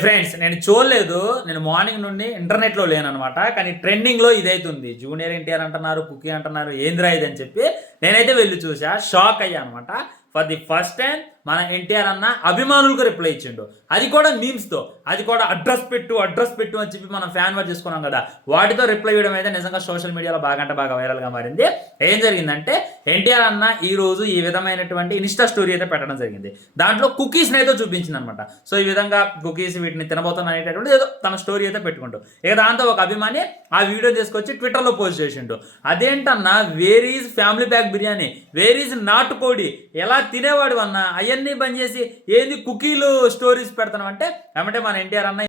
Friends నేను చూడలేదు. నేను మార్నింగ్ నుండి ఇంటర్నెట్లో లేననమాట. కానీ ట్రెండింగ్లో ఇదైతుంది. జూనియర్ ఎన్టీఆర్ అంటున్నారు, కుకీ అంటున్నారు, ఏంద్రా ఇది అని చెప్పి నేనైతే వెళ్ళి చూసా. షాక్ అయ్యా అనమాట. ఫర్ ది ఫస్ట్ టైం మన ఎన్టీఆర్ అన్న అభిమానులకు రిప్లై ఇచ్చిండు. అది కూడా మీమ్స్తో, అది కూడా అడ్రస్ పెట్టు అని చెప్పి మనం ఫ్యాన్ వార్ చేసుకున్నాం కదా, వాటితో రిప్లై ఇవ్వడం అయితే నిజంగా సోషల్ మీడియాలో బాగా వైరల్గా మారింది. ఏం జరిగిందంటే ఎన్టీఆర్ అన్న ఈ రోజు ఈ విధమైనటువంటి ఇన్స్టా స్టోరీ అయితే పెట్టడం జరిగింది. దాంట్లో కుకీస్ని అయితే చూపించింది అనమాట. సో ఈ విధంగా కుకీస్ వీటిని తినబోతున్నా అనేటటువంటి ఏదో తన స్టోరీ అయితే పెట్టుకుంటూ ఇక దాంతో ఒక అభిమాని ఆ వీడియో తీసుకొచ్చి ట్విట్టర్లో పోస్ట్ చేసిండు. అదేంటన్నా, where is family pack biryani, where is నాటుకోడి, ఎలా తినేవాడు అన్న, అవన్నీ బంద్ చేసి ఏంది కుకీలు స్టోరీస్ పెడతాను అంటే ఏమంటే మన ఎన్టీఆర్ అన్న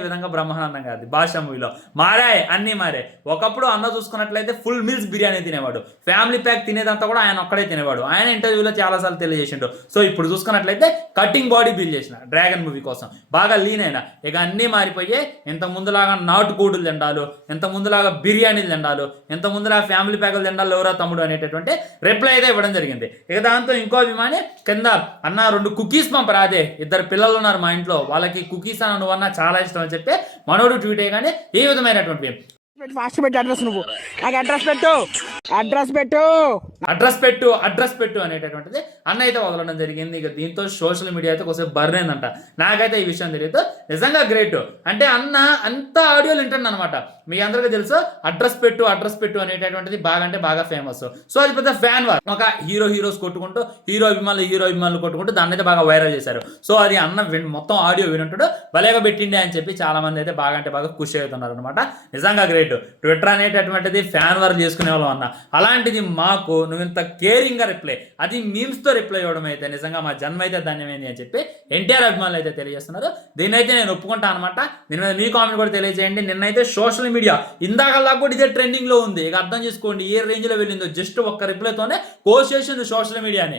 ఈ విధంగా బ్రహ్మానందం కాదు భాష మూవీలో అన్నీ మారాయి. ఒకప్పుడు అన్న చూసుకున్నట్లయితే ఫుల్ మీల్స్ బిర్యానీ తినేవాడు, ఫ్యామిలీ ప్యాక్ తినేదంతా కూడా ఆయన ఒక్కడే తినేవాడు. ఆయన ఇంటర్వ్యూలో చాలాసార్లు తెలియజేసిండు. సో ఇప్పుడు చూసుకున్నట్లయితే కటింగ్ బాడీ బిల్డ్ చేసిన డ్రాగన్ మూవీ కోసం బాగా లీన్ అయినా ఇక అన్నీ మారిపోయి ఇంత ముందులాగా నాటుకోడులు తిండాలు, ఇంత ముందులాగా బిర్యానీలు తిండాలు, ఇంత ముందులాగా ఫ్యామిలీ ప్యాకులు తిండాలి ఎవరా తమ్ముడు అనేటటువంటి రిప్లై అయితే ఇవ్వడం జరిగింది. ఇక దాంతో ఇంకో అభిమాని కింద అన్న 2 కుకీస్ పంపరా, అదే 2 పిల్లలు ఉన్నారు మా ఇంట్లో, వాళ్ళకి కుకీస్ అన్న నువ్వన్నా చాలా ఇష్టం అని చెప్పి మనోడు ట్వీట్ అయ్యగానే ఈ విధమైనటువంటి అడ్రస్ పెట్టు అనేటటువంటిది అన్న అయితే వదలడం జరిగింది. ఇక దీంతో సోషల్ మీడియా అయితే కొంచెం బర్న్ అయిందంట. నాకైతే ఈ విషయం తెలియదు. నిజంగా గ్రేట్. అంటే అన్న అంత ఆడియోలు వింటుంది అనమాట. మీ అందరికీ తెలుసు అడ్రస్ పెట్టు అనేటటువంటిది బాగా ఫేమస్. సో అది పెద్ద ఫ్యాన్ వార్. ఒక హీరోస్ కొట్టుకుంటూ హీరో అభిమానులు కొట్టుకుంటూ దాన్ని అయితే బాగా వైరల్ చేశారు. సో అది అన్న మొత్తం ఆడియో వినంటాడు భలేగా పెట్టిండే అని చెప్పి చాలా మంది అయితే బాగా ఖుషి అవుతున్నారు అనమాట. నిజంగా గ్రేట్. ట్విట్టర్ అనేటటువంటిది ఫ్యాన్ వార్ చేసుకునే వాళ్ళం అన్న, అలాంటిది మాకు నువ్వు ఇంత కేరింగ్గా రిప్లై, అది మీమ్స్తో రిప్లై ఇవ్వడం అయితే నిజంగా మా జన్మ అయితే ధన్యమైంది అని చెప్పి ఎన్టీఆర్ అభిమానులు అయితే తెలియజేస్తున్నారు. దీన్ని అయితే నేను ఒప్పుకుంటాను అనమాట. దీని మీద మీ కామెంట్ కూడా తెలియజేయండి. నిన్నైతే సోషల్ మీడియా ఇందాకలా కూడా ఇదే ట్రెండింగ్లో ఉంది. ఇక అర్థం చేసుకోండి ఏ రేంజ్లో వెళ్ళిందో. జస్ట్ ఒక్క రిప్లైతోనే కోసేసింది సోషల్ మీడియాని.